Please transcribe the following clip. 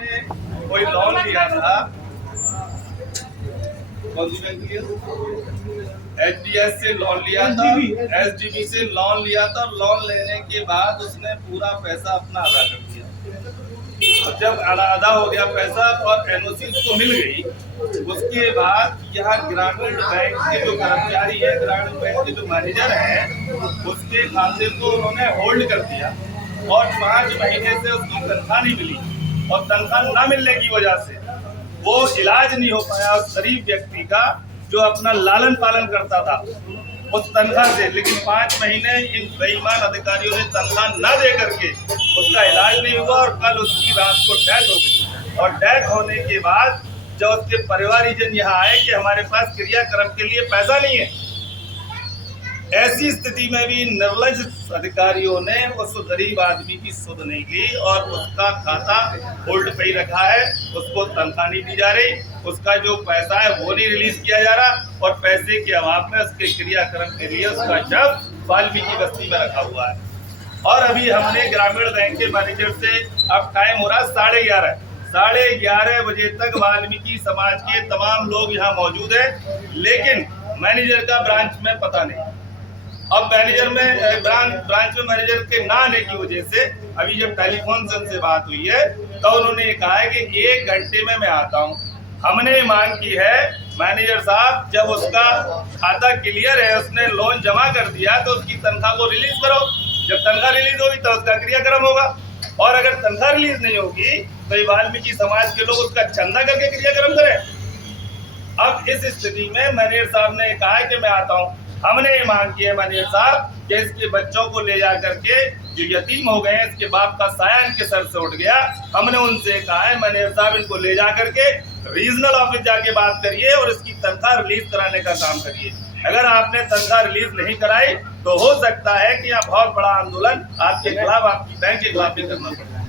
आपने कोई लोन लिया था, कौन सी बैंक लिया? HDS से लोन लिया था, SDB से लोन लिया था। लोन लेने के बाद उसने पूरा पैसा अपना अदा कर दिया। और जब अदा हो गया पैसा और NOC उसको मिल गई, उसके बाद यहाँ ग्रामीण बैंक के जो कर्मचारी है, ग्रामीण बैंक के जो मैनेजर है, उसके खाते को उन्होंने होल्ड कर दिया और 5 महीने से उसको तनख्वाह नहीं मिली। और तनख्वाह न मिलने की वजह से वो इलाज नहीं हो पाया उस गरीब व्यक्ति का जो अपना लालन पालन करता था उस तनख्वाह से। लेकिन 5 महीने इन बेईमान अधिकारियों ने तनख्वाह न दे करके उसका इलाज नहीं हुआ और कल उसकी रात को डेथ हो गई। और डेथ होने के बाद जब उसके परिवारजन यहाँ आए कि हमारे पास क्रियाक्रम के लिए पैसा नहीं है, ऐसी स्थिति में भी निर्लज अधिकारियों ने उस गरीब आदमी की सुध नहीं की और उसका खाता होल्ड पे ही रखा है। उसको तनख्वाह नहीं दी जा रही, उसका जो पैसा है वो नहीं रिलीज किया जा रहा और पैसे के अभाव में उसके क्रियाक्रम के लिए उसका शव वाल्मीकि बस्ती में रखा हुआ है। और अभी हमने ग्रामीण बैंक के मैनेजर से, अब टाइम हो रहा 11:30, 11:30 बजे तक वाल्मीकि समाज के तमाम लोग यहाँ मौजूद है, लेकिन मैनेजर का ब्रांच में पता नहीं। अब मैनेजर में ब्रांच में मैनेजर के ना आने की वजह से अभी जब टेलीफोन से उनसे बात हुई है तो उन्होंने कहा है कि 1 घंटे में मैं आता हूं। हमने मांग की है मैनेजर साहब, जब उसका खाता क्लियर है, उसने लोन जमा कर दिया तो उसकी तनख्वाह को रिलीज करो। जब तनख्वाह रिलीज होगी तो उसका क्रियाक्रम होगा, और अगर तनख्वाह रिलीज नहीं होगी तो ये वाल्मीकि समाज के लोग उसका चंदा करके क्रियाक्रम करें। अब इस स्थिति में मैनेजर साहब ने कहा है कि मैं आता हूँ। हमने ये मांग की है मैनेजर साहब कि इसके बच्चों को ले जा करके, जो यतीम हो गए, इसके बाप का साया इनके सर से उठ गया, हमने उनसे कहा है मैनेजर साहब इनको ले जा करके रीजनल ऑफिस जाके बात करिए और इसकी तनख्वाह रिलीज कराने का काम करिए। अगर आपने तनख्वाह रिलीज नहीं कराई तो हो सकता है कि यहाँ बहुत बड़ा आंदोलन आपके खिलाफ, आपकी बैंक के खिलाफ भी करना पड़े।